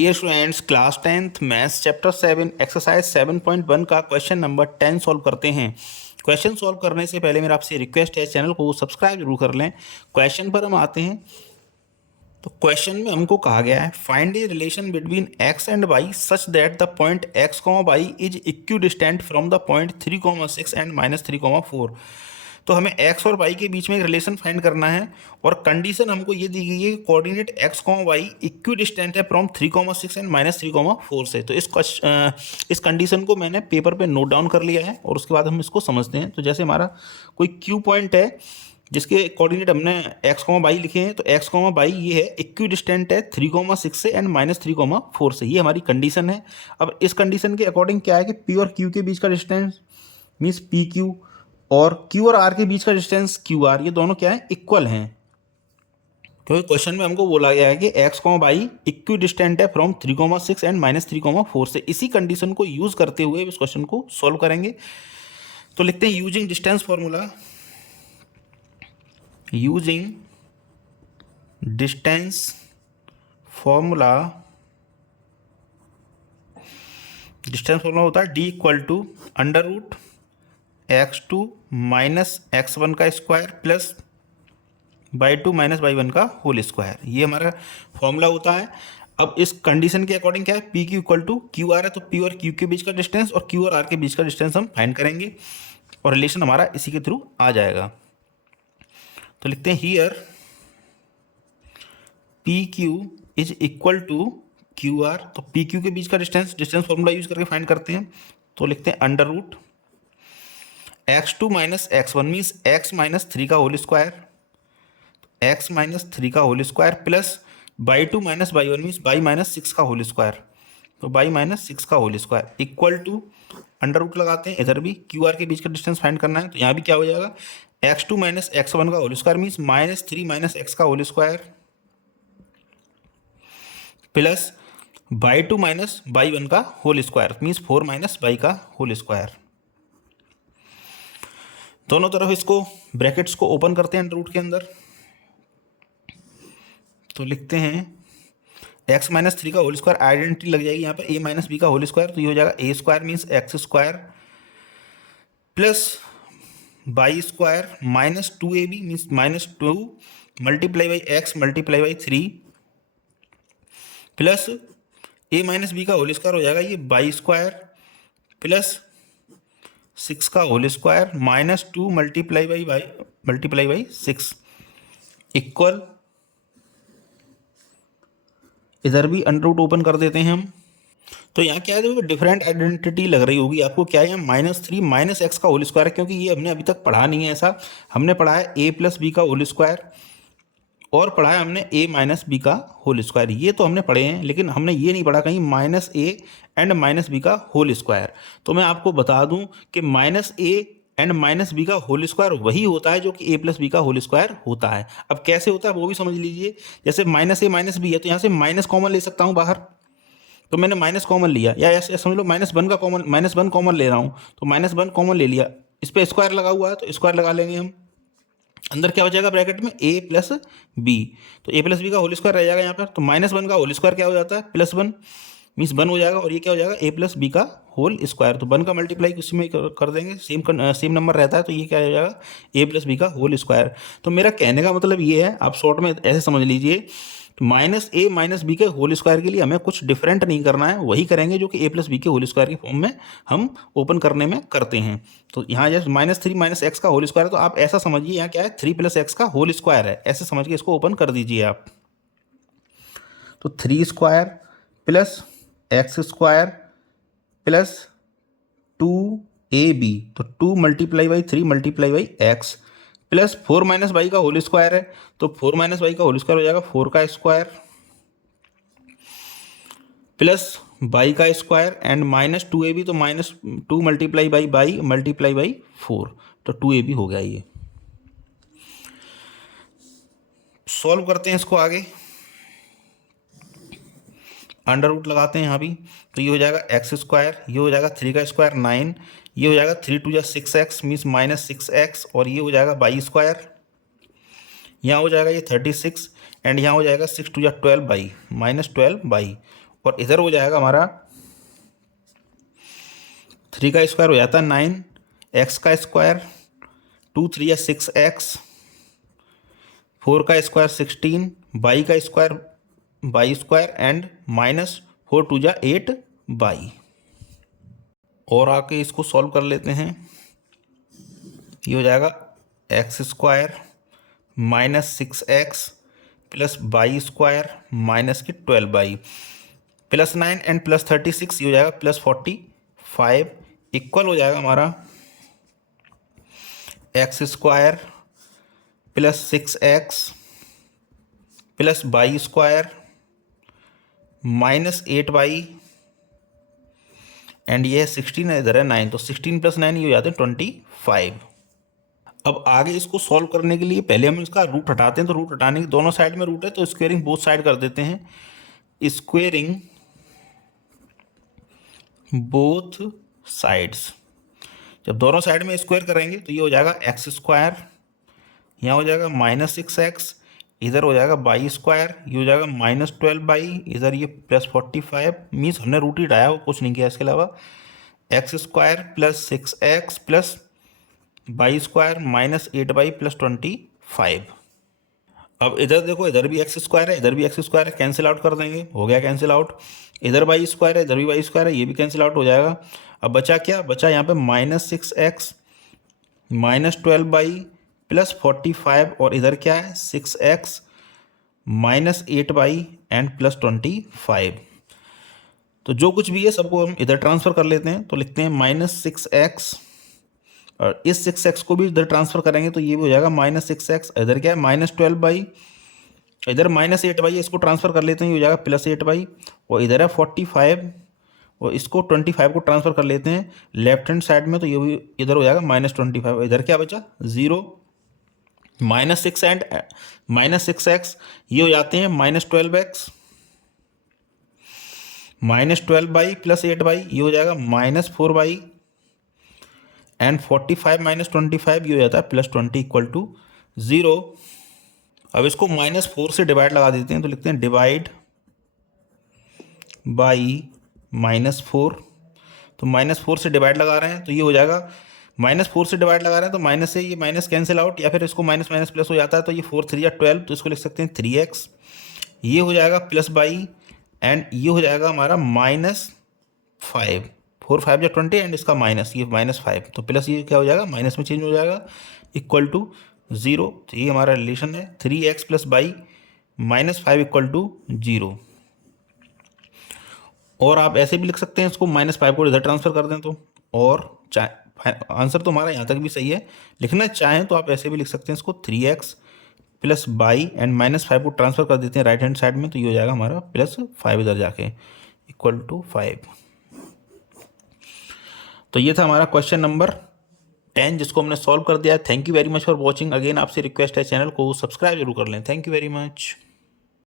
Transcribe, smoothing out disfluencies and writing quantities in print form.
Dear students, class 10th maths chapter 7 exercise 7.1 का question number 10 solve करते हैं। Question solve करने से पहले मेरा आपसे रिक्वेस्ट है, चैनल को सब्सक्राइब जरूर कर लें। क्वेश्चन पर हम आते हैं। तो क्वेश्चन में हमको कहा गया है find the relation between x and y such that the point x, y is equidistant from the point 3, 6 and -3, 4। तो हमें x और y के बीच में एक रिलेशन फाइंड करना है और कंडीशन हमको ये दी गई है कि कोऑर्डिनेट x, y इक्विडिस्टेंट है फ्रॉम 3, 6 एंड -3, 4 से। तो इस कंडीशन को मैंने पेपर पे नोट डाउन कर लिया है और उसके बाद हम इसको समझते हैं। तो जैसे हमारा कोई क्यू पॉइंट है जिसके कोऑर्डिनेट हमने x, y लिखे हैं, तो x, y ये है इक्विडिस्टेंट है 3, 6 से एंड -3, 4 से। ये हमारी कंडीशन है। अब इस कंडीशन के अकॉर्डिंग क्या है कि p और q के बीच का डिस्टेंस मीन्स पी क्यू और q और r के बीच का डिस्टेंस क्यू आर, ये दोनों क्या है, इक्वल हैं। क्योंकि क्वेश्चन में हमको बोला गया है कि x, y इक्विडिस्टेंट है फ्रॉम 3, 6 एंड -3, 4 से। इसी कंडीशन को यूज करते हुए इस क्वेश्चन को सॉल्व करेंगे। तो लिखते हैं using distance formula, using distance formula. Distance formula होता है d equal to √x2 minus x1 का square plus y2 minus y1 का होल स्क्वायर। ये हमारा फॉर्मूला होता है। अब इस कंडीशन के अकॉर्डिंग क्या है, P Q equal to Q R है, तो पी और क्यू के बीच का डिस्टेंस और क्यू और आर के बीच का डिस्टेंस हम फाइंड करेंगे और रिलेशन हमारा इसी के थ्रू आ जाएगा। तो लिखते हैं here P Q is equal to Q R. तो पी क्यू के बीच का डिस्टेंस फॉर्मूला यूज करके फाइंड करते हैं। तो लिखते हैं √x2 minus x1 means x minus 3 का होल स्क्वायर, x माइनस 3 का whole square plus y2 minus y1 means y minus 6 का होल स्क्वायर, तो y माइनस 6 का होल स्क्वायर इक्वल टू √ लगाते हैं। इधर भी क्यू आर के बीच का डिस्टेंस फाइंड करना है, तो यहाँ भी क्या हो जाएगा, x2 माइनस x1 का whole square means -3 minus x का whole square plus y2 minus y1 का whole square means 4 minus y का होल स्क्वायर। दोनों तरफ इसको ब्रैकेट्स को ओपन करते हैं √ के अंदर। तो लिखते हैं x माइनस 3 का होल स्क्वायर, आइडेंटिटी लग जाएगी यहाँ पर a माइनस बी का होल स्क्वायर, तो ये हो जाएगा a square means x square plus y square minus 2ab means -2 multiply by x multiply by 3 plus a minus B का होल स्क्वायर हो जाएगा ये y स्क्वायर प्लस 6 का whole square -2 multiply by 6 equal, इधर भी √ ओपन कर देते हैं हम। तो यहाँ क्या है, देखो डिफरेंट आइडेंटिटी लग रही होगी आपको। क्या है, -3 माइनस x का होल स्क्वायर, क्योंकि ये हमने अभी तक पढ़ा नहीं है ऐसा। हमने पढ़ा है a प्लस बी का होल स्क्वायर और पढ़ा है हमने a माइनस बी का होल स्क्वायर, ये तो हमने पढ़े हैं, लेकिन हमने ये नहीं पढ़ा कहीं -a एंड -b का होल स्क्वायर। तो मैं आपको बता दूं कि -a एंड -b का होल स्क्वायर वही होता है जो कि a प्लस बी का होल स्क्वायर होता है। अब कैसे होता है वो भी समझ लीजिए। जैसे -a -b है तो यहाँ से माइनस कॉमन ले सकता हूँ बाहर, तो मैंने माइनस कॉमन लिया, या ऐसे समझ लो -1 कॉमन ले रहा हूँ, तो -1 कॉमन ले लिया, इस पर स्क्वायर लगा हुआ है तो स्क्वायर लगा लेंगे हम। अंदर क्या हो जाएगा ब्रैकेट में a प्लस बी, तो a प्लस बी का होल स्क्वायर रह जाएगा यहाँ पर। तो -1 का होल स्क्वायर क्या हो जाता है, +1 मीन्स 1 हो जाएगा, और ये क्या हो जाएगा a प्लस बी का होल स्क्वायर। तो 1 का मल्टीप्लाई उसी में कर देंगे, सेम नंबर रहता है, तो ये क्या हो जाएगा a प्लस बी का होल स्क्वायर। तो मेरा कहने का मतलब ये है, आप शॉर्ट में ऐसे समझ लीजिए, -a माइनस बी के होल स्क्वायर के लिए हमें कुछ डिफरेंट नहीं करना है, वही करेंगे जो कि a प्लस बी के होल स्क्वायर के फॉर्म में हम ओपन करने में करते हैं। तो यहाँ जैसे -3 माइनस x का होल स्क्वायर है, तो आप ऐसा समझिए यहाँ क्या है, 3 + x का होल स्क्वायर है, ऐसे समझ के इसको ओपन कर दीजिए आप। तो 3 square plus x square plus 2ab, तो 2 multiply by 3 multiply by x plus 4 minus y का होल स्क्वायर है, तो 4 माइनस y का होल स्क्वायर हो जाएगा 4 का स्क्वायर प्लस y का स्क्वायर एंड -2ab, तो -2 multiply by y multiply by 4, तो 2ab हो गया। ये सॉल्व करते हैं इसको आगे, √ लगाते हैं यहाँ भी। तो ये हो जाएगा x स्क्वायर, ये हो जाएगा 3 का स्क्वायर 9, ये हो जाएगा 3 × 2 = 6x मीन्स -6x, और ये हो जाएगा y स्क्वायर, यहाँ हो जाएगा ये 36 एंड यहाँ हो जाएगा 6 × 2 = 12y -12y, और इधर हो जाएगा हमारा 3 का स्क्वायर हो जाता है 9, एक्स का स्क्वायर 2 3 या 6x, 4 का स्क्वायर 16, बाई का स्क्वायर बाई स्क्वायर एंड -4 2 जा 8 बाई। और आके इसको सॉल्व कर लेते हैं। ये हो जाएगा x square -6x plus by square -12 plus 9 and plus 36, ये हो जाएगा प्लस 45 इक्वल हो जाएगा हमारा x square plus 6x plus by square -8 and ये 16 है, इधर है 9, तो 16 प्लस 9 ये हो जाते हैं 25। अब आगे इसको सॉल्व करने के लिए पहले हम इसका रूट हटाते हैं, तो रूट हटाने की दोनों साइड में रूट है तो स्क्वेयरिंग बोथ साइड कर देते हैं। स्क्वेयरिंग बोथ साइड्स, जब दोनों साइड में स्क्वायर करेंगे तो ये हो जाएगा एक्स स्क्वायर, यहाँ हो जाएगा -6x, इधर हो जाएगा बाई स्क्वायर, ये हो जाएगा -12 इधर ये +45, मीन्स हमने रूट ही हटाया, वो कुछ नहीं किया इसके अलावा। X square plus 6x plus by square -8 plus 25। अब इधर देखो, इधर भी एक्स स्क्वायर है, इधर भी एक्स स्क्वायर है, कैंसिल आउट कर देंगे, हो गया कैंसिल आउट। इधर बाई स्क्वायर है, इधर भी बाई स्क्वायर है, ये भी कैंसिल आउट हो जाएगा। अब बचा क्या, बचा यहाँ पे -6x -12 प्लस 45 और इधर क्या है 6x -8 एंड प्लस 25। तो जो कुछ भी है सबको हम इधर ट्रांसफ़र कर लेते हैं, तो लिखते हैं -6x और इस 6x को भी इधर ट्रांसफ़र करेंगे तो ये भी हो जाएगा -6x, इधर क्या है -12 इधर -8 इसको ट्रांसफ़र कर लेते हैं, ये हो जाएगा +8 और इधर है 45 और इसको 25 को ट्रांसफ़र कर लेते हैं लेफ्ट हैंड साइड में, तो ये भी इधर हो जाएगा -25। इधर क्या बचा 0, -6 एंड -6x ये हो जाते हैं -12x -12 प्लस 8 ये हो जाएगा -4 एंड 45 -25 ये हो जाता है +20 इक्वल टू 0। अब इसको -4 से डिवाइड लगा देते हैं, तो लिखते हैं डिवाइड बाई -4, तो -4 से डिवाइड लगा रहे हैं तो ये हो जाएगा -4 से डिवाइड लगा रहे हैं तो माइनस से ये माइनस कैंसिल आउट, या फिर इसको माइनस माइनस प्लस हो जाता है, तो ये 4 3 या 12, तो इसको लिख सकते हैं 3x, ये हो जाएगा प्लस बाई एंड ये हो जाएगा हमारा -5, 4 5 या 20 एंड इसका माइनस, ये -5, तो प्लस ये क्या हो जाएगा माइनस में चेंज हो जाएगा इक्वल टू 0। तो ये हमारा रिलेशन है 3x plus by -5 equal to 0। और आप ऐसे भी लिख सकते हैं इसको -5 को इधर ट्रांसफ़र कर दें तो, और आंसर तो हमारा यहाँ तक भी सही है। लिखना चाहें तो आप ऐसे भी लिख सकते हैं इसको 3x प्लस बाई एंड -5 को ट्रांसफ़र कर देते हैं राइट हैंड साइड में, तो ये हो जाएगा हमारा +5 इधर जाके इक्वल टू 5। तो ये था हमारा क्वेश्चन नंबर 10 जिसको हमने सॉल्व कर दिया है। Thank you very much for watching. Again आपसे रिक्वेस्ट है चैनल को सब्सक्राइब जरूर कर लें। Thank you very much.